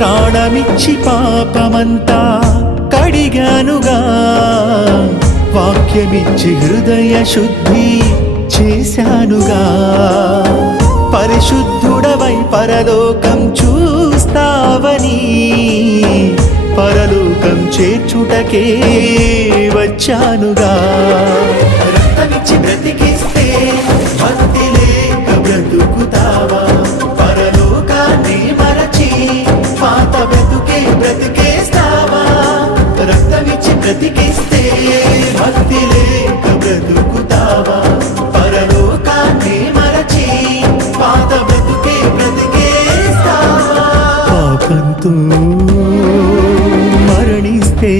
ప్రాణమిచ్చి పాపమంతా కడిగానుగా, వాక్యమిచ్చి హృదయ శుద్ధి చేశానుగా. పరిశుద్ధుడవై పరలోకం చూస్తావని, పరలోకం చేర్చుటకే వచ్చానుగా. రక్తమిచ్చి బ్రతికిస్తే భక్తి లేక బ్రతుకుతావా? పరలోకాన్ని మరచి పాత బ్రతికేస్తావా? రక్తమిచ్చి బ్రతికిస్తే భక్తి లేక బ్రతుకుతావా? పరలోకాన్ని మరచి పాత బ్రతికేస్తావా? పాపంతో మరణిస్తే